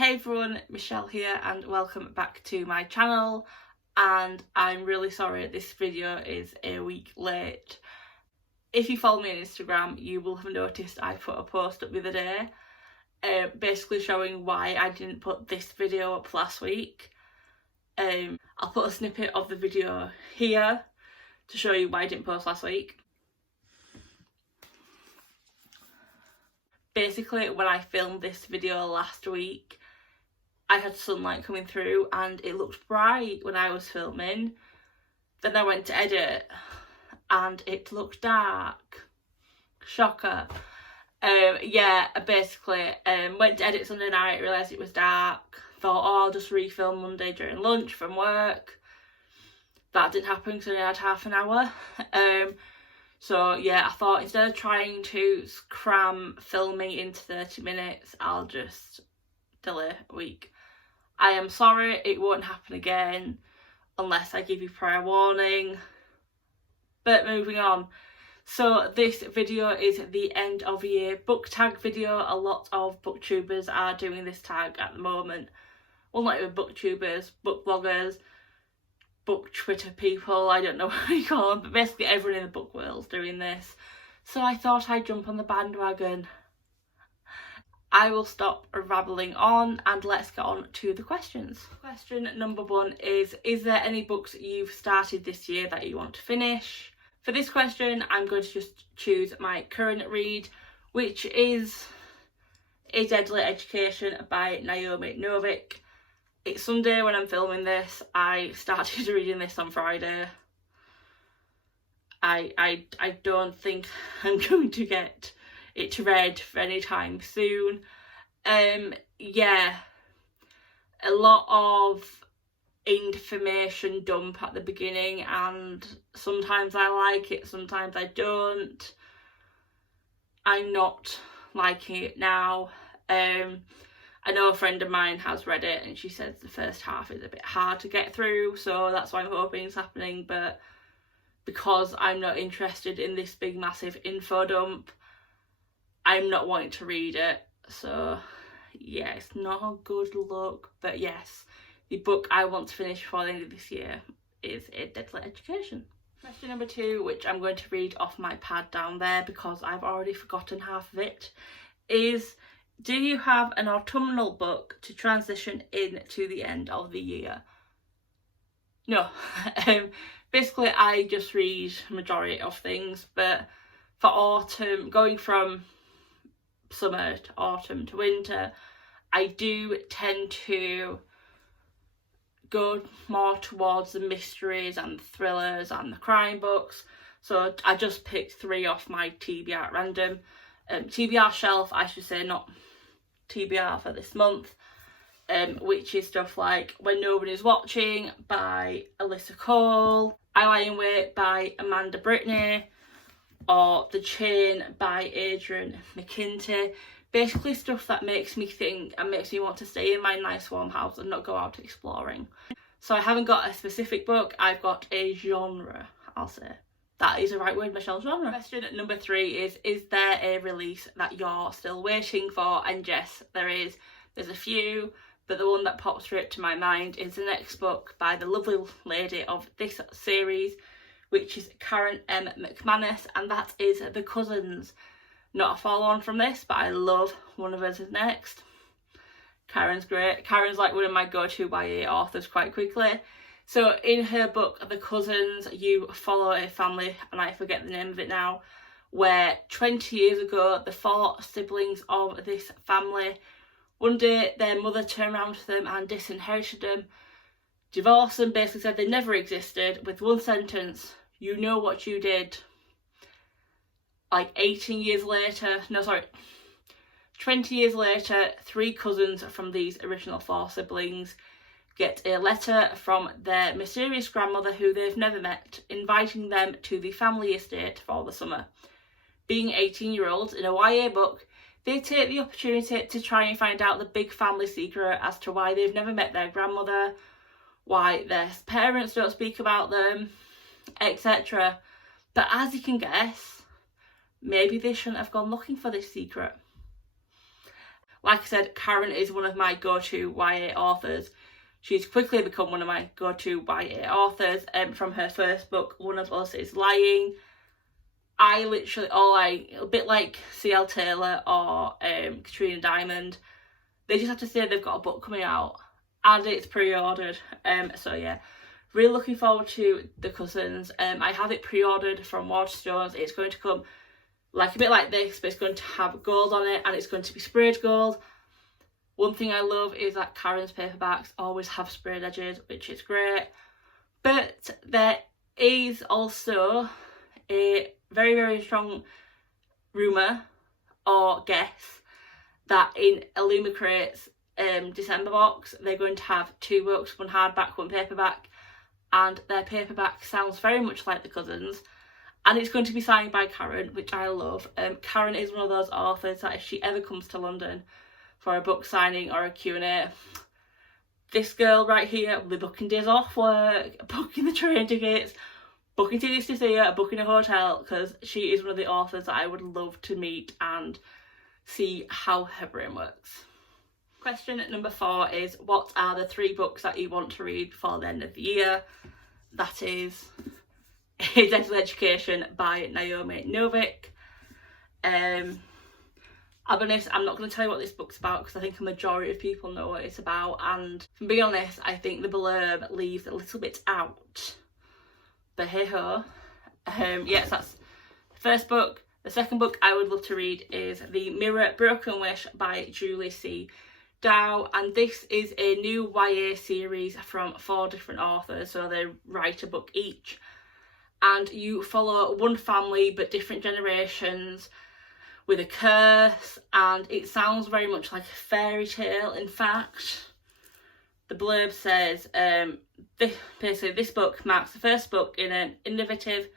Hey everyone, Michelle here and welcome back to my channel, and I'm really sorry this video is a week late. If you follow me on Instagram you will have noticed I put a post up the other day basically showing why I didn't put this video up last week. I'll put a snippet of the video here to show you why I didn't post last week. Basically, when I filmed this video last week, I had sunlight coming through and it looked bright when I was filming. Then I went to edit and it looked dark. Shocker. Basically went to edit Sunday night, realised it was dark. Thought, oh, I'll just refilm Monday during lunch from work. That didn't happen because I only had half an hour. So yeah, I thought instead of trying to cram filming into 30 minutes, I'll just delay a week. I am sorry, it won't happen again unless I give you prior warning. But moving on. So this video is the end of year book tag video. A lot of booktubers are doing this tag at the moment. Well, not even booktubers, book bloggers, book Twitter people, I don't know what you call them, but basically everyone in the book world's doing this. So I thought I'd jump on the bandwagon. I will stop rabbling on and let's get on to the questions. Question number one is there any books you've started this year that you want to finish? For this question, I'm going to just choose my current read, which is A Deadly Education by Naomi Novik. It's Sunday when I'm filming this. I started reading this on Friday. I don't think I'm going to get it read for any time soon. Yeah, a lot of information dump at the beginning and sometimes I like it, sometimes I don't. I'm not liking it now. I know a friend of mine has read it and she says the first half is a bit hard to get through, so that's why I'm hoping it's happening, but because I'm not interested in this big massive info dump, I'm not wanting to read it. So yeah, it's not a good look, but yes, the book I want to finish before the end of this year is A Deadly Education. Question number two, which I'm going to read off my pad down there because I've already forgotten half of it, is: do you have an autumnal book to transition into the end of the year? No. Basically, I just read majority of things, but for autumn, going from summer to autumn to winter, I do tend to go more towards the mysteries and the thrillers and the crime books. So I just picked 3 off my TBR at random. TBR shelf, I should say, not TBR for this month, which is stuff like When Nobody's Watching by Alyssa Cole, I Lie in Wait by Amanda Brittney, or The Chain by Adrian McKinty. Basically stuff that makes me think and makes me want to stay in my nice warm house and not go out exploring. So I haven't got a specific book, I've got a genre, I'll say. That is the right word, Michelle, genre. Question number 3 is there a release that you're still waiting for? And yes, there is. There's a few, but the one that pops straight to my mind is the next book by the lovely lady of this series, which is Karen M. McManus, and that is The Cousins. Not a follow-on from this, but I love One of Us Is Next. Karen's great. Karen's like one of my go-to YA authors quite quickly. So in her book, The Cousins, you follow a family, and I forget the name of it now, where 20 years ago, the 4 siblings of this family, one day their mother turned around to them and disinherited them, divorced them, basically said they never existed, with one sentence: you know what you did. Like 20 years later, 3 cousins from these original 4 siblings get a letter from their mysterious grandmother, who they've never met, inviting them to the family estate for the summer. Being 18-year-olds in a YA book, they take the opportunity to try and find out the big family secret as to why they've never met their grandmother, why their parents don't speak about them, etc. But as you can guess, maybe they shouldn't have gone looking for this secret. Like I said, Karen is one of my go-to YA authors. She's quickly become one of my go-to YA authors. From her first book, One of Us is Lying, I literally, a bit like C.L. Taylor or Katrina Diamond, they just have to say they've got a book coming out and it's pre-ordered. So yeah, really looking forward to The Cousins. I have it pre-ordered from Waterstones. It's going to come like a bit like this, but it's going to have gold on it and it's going to be sprayed gold. One thing I love is that Karen's paperbacks always have sprayed edges, which is great. But there is also a very, very strong rumour or guess that in Illumicrate's December box, they're going to have 2 books, one hardback, one paperback, and their paperback sounds very much like The Cousins, and it's going to be signed by Karen, which I love. Karen is one of those authors that if she ever comes to London for a book signing or a Q&A, this girl right here will be booking days off work, booking the train tickets, booking tickets to see her, booking a hotel, because she is one of the authors that I would love to meet and see how her brain works. Question number 4 is, what are the 3 books that you want to read before the end of the year? That is A Dental Education by Naomi Novik. I'll be honest, I'm not going to tell you what this book's about because I think a majority of people know what it's about, and to be honest, I think the blurb leaves a little bit out. But hey ho. Yes, that's the first book. The second book I would love to read is The Mirror Broken Wish by Julie C. Dow, and this is a new YA series from 4 different authors, so they write a book each, and you follow one family but different generations with a curse, and it sounds very much like a fairy tale. In fact, the blurb says basically this book marks the first book in an innovative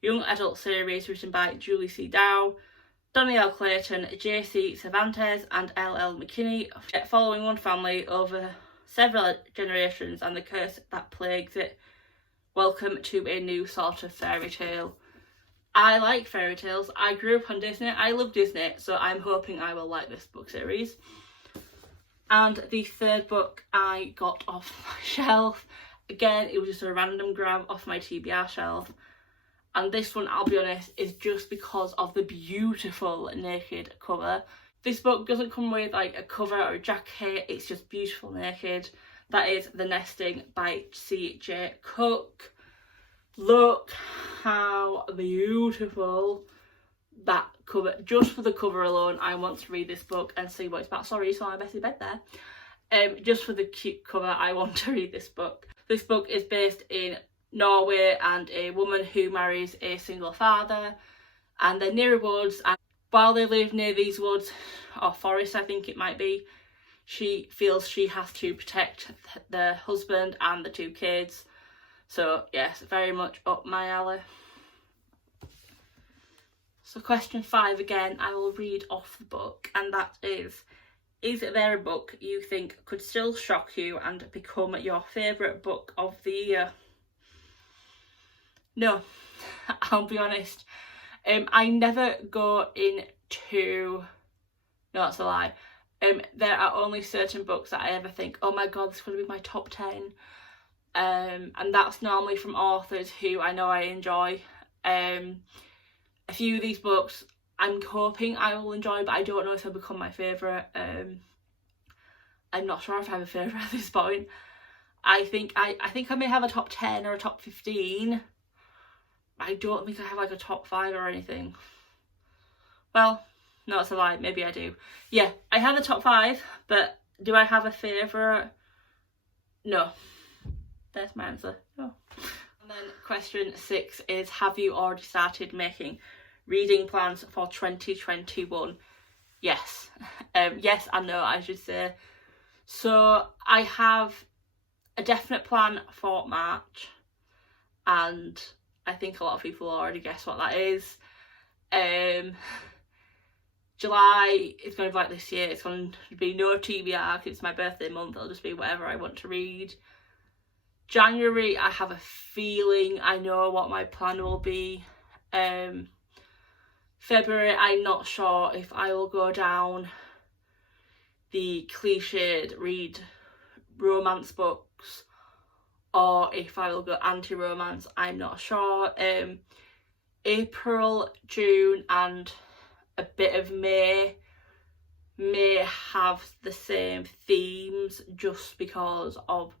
young adult series written by Julie C. Dow, Danielle Clayton, J.C. Cervantes and L.L. McKinney, following one family over several generations and the curse that plagues it. Welcome to a new sort of fairy tale. I like fairy tales. I grew up on Disney. I love Disney, so I'm hoping I will like this book series. And the third book I got off my shelf. Again, it was just a random grab off my TBR shelf. And this one, I'll be honest, is just because of the beautiful naked cover. This book doesn't come with like a cover or a jacket, it's just beautiful naked. That is The Nesting by C.J. Cook. Look how beautiful that cover, just for the cover alone, I want to read this book and see what it's about. Sorry, you saw my messy bed there. Just for the cute cover, I want to read this book. This book is based in Norway, and a woman who marries a single father, and they're near woods, and while they live near these woods, or forest I think it might be, she feels she has to protect the husband and the 2 kids. So yes, very much up my alley. So question 5 again, I will read off the book, and that is there a book you think could still shock you and become your favourite book of the year? No, I'll be honest. I never go into... No, that's a lie. There are only certain books that I ever think, oh my god, this is going to be my top 10. And that's normally from authors who I know I enjoy. A few of these books I'm hoping I will enjoy, but I don't know if they'll become my favourite. I'm not sure if I have a favourite at this point. I think I may have a top 10 or a top 15. I don't think I have like a top 5 or anything. Well, no, it's a lie. Maybe I do. Yeah, I have a top 5, but do I have a favourite? No. There's my answer. No. And then question 6 is, have you already started making reading plans for 2021? Yes. Yes and no, I should say. So I have a definite plan for March, and I think a lot of people already guess what that is. July is going to be like this year. It's going to be no TBR because it's my birthday month. It'll just be whatever I want to read. January, I have a feeling I know what my plan will be. February, I'm not sure if I will go down the cliched read romance books or if I will go anti-romance, I'm not sure. April, June and a bit of May may have the same themes just because of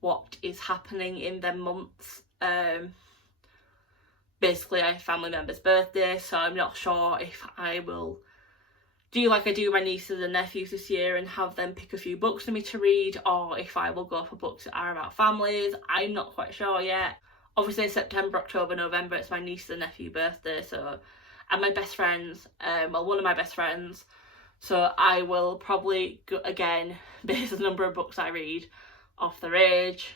what is happening in them months. Basically a family member's birthday, so I'm not sure if I will do like I do my nieces and nephews this year and have them pick a few books for me to read, or if I will go for books that are about families. I'm not quite sure yet. Obviously September, October, November, it's my niece and nephew birthday, so, and my best friends, well, one of my best friends, so I will probably go, again, base the number of books I read off their age.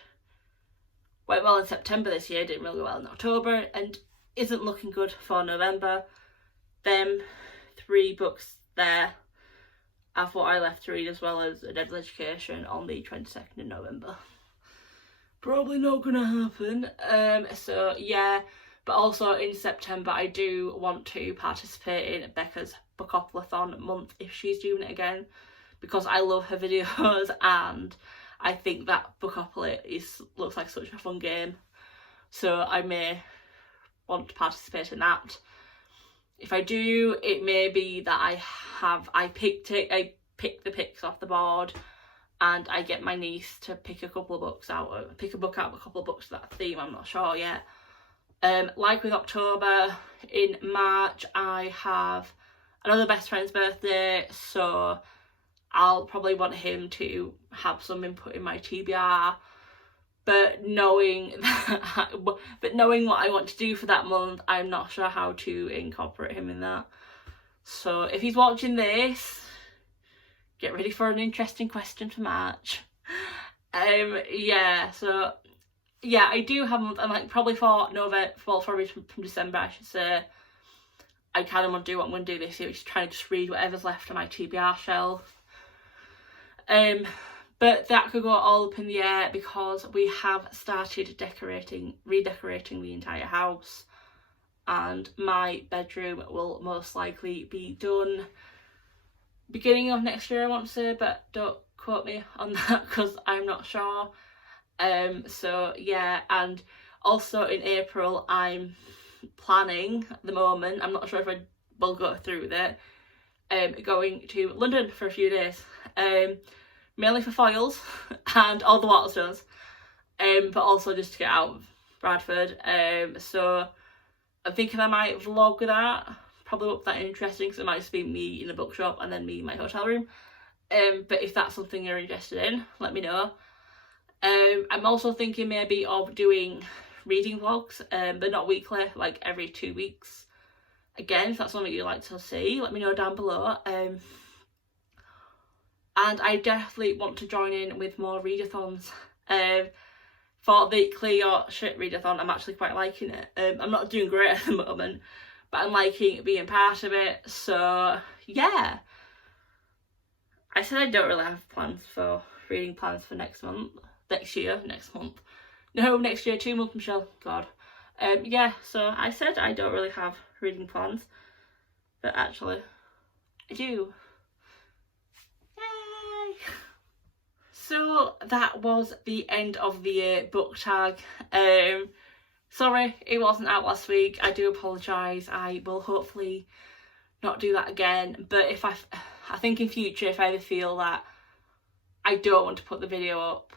Went well in September this year, didn't really go well in October, and isn't looking good for November. Them 3 books there are what I left to read, as well as A Devil's Education on the 22nd of November. Probably not gonna happen. So yeah, but also in September I do want to participate in Becca's Bookopoly-thon month if she's doing it again, because I love her videos and I think that Bookopoly looks like such a fun game, so I may want to participate in that. If I do, it may be that I pick the picks off the board and I get my niece to pick a book out of a couple of books for that theme. I'm not sure yet. Like with October, in March I have another best friend's birthday, so I'll probably want him to have some input in my TBR. But knowing what I want to do for that month, I'm not sure how to incorporate him in that. So if he's watching this, get ready for an interesting question for March. Yeah, so yeah, I do have a month, and like probably for November, well, probably from December I should say, I kind of want to do what I'm going to do this year, which is trying to just read whatever's left on my TBR shelf. But that could go all up in the air because we have started redecorating the entire house, and my bedroom will most likely be done beginning of next year, I want to say, but don't quote me on that because I'm not sure. So yeah, and also in April I'm planning at the moment, I'm not sure if I will go through with it, going to London for a few days. Mainly for foils and all the Waterstones, but also just to get out of Bradford. So I'm thinking I might vlog with that. Probably won't be that interesting because it might just be me in a bookshop and then me in my hotel room. But if that's something you're interested in, let me know. I'm also thinking maybe of doing reading vlogs, but not weekly, like every 2 weeks. Again, if that's something you'd like to see, let me know down below. And I definitely want to join in with more readathons. For the Clear Your Shit readathon, I'm actually quite liking it. I'm not doing great at the moment, but I'm liking being part of it. So yeah, I said I don't really have reading plans for next year, 2 months, Michelle, God. Yeah, so I said I don't really have reading plans, but actually I do. So that was the end of the book tag. Sorry it wasn't out last week, I do apologise. I will hopefully not do that again, but if I think in future, if I ever feel that I don't want to put the video up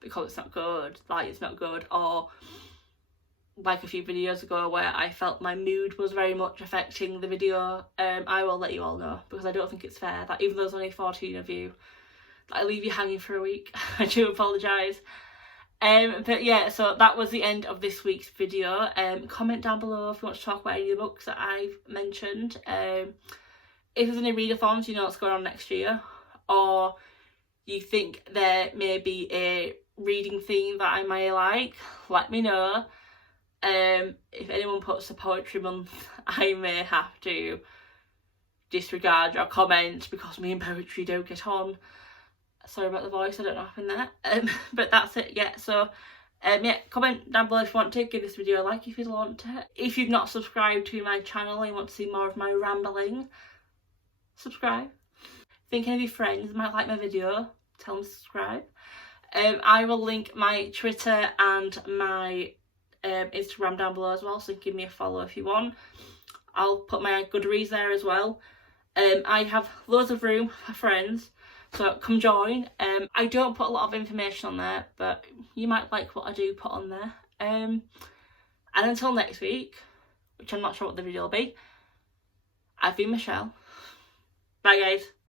because it's not good, or like a few videos ago where I felt my mood was very much affecting the video, I will let you all know, because I don't think it's fair that even though there's only 14 of you, I leave you hanging for a week. I do apologise. But yeah, so that was the end of this week's video. Comment down below if you want to talk about any of the books that I've mentioned. If there's any readathons, you know what's going on next year, or you think there may be a reading theme that I may like, let me know. If anyone puts a poetry month, I may have to disregard your comment because me and poetry don't get on. Sorry about the voice, I don't know what happened there. But that's it, yeah. So yeah, comment down below if you want to. Give this video a like if you want to. If you've not subscribed to my channel and you want to see more of my rambling, subscribe. think any of your friends might like my video, tell them to subscribe. I will link my Twitter and my Instagram down below as well, so give me a follow if you want. I'll put my Goodreads there as well. I have loads of room for friends, so come join. I don't put a lot of information on there, but you might like what I do put on there. And until next week, which I'm not sure what the video will be, I've been Michelle. Bye guys.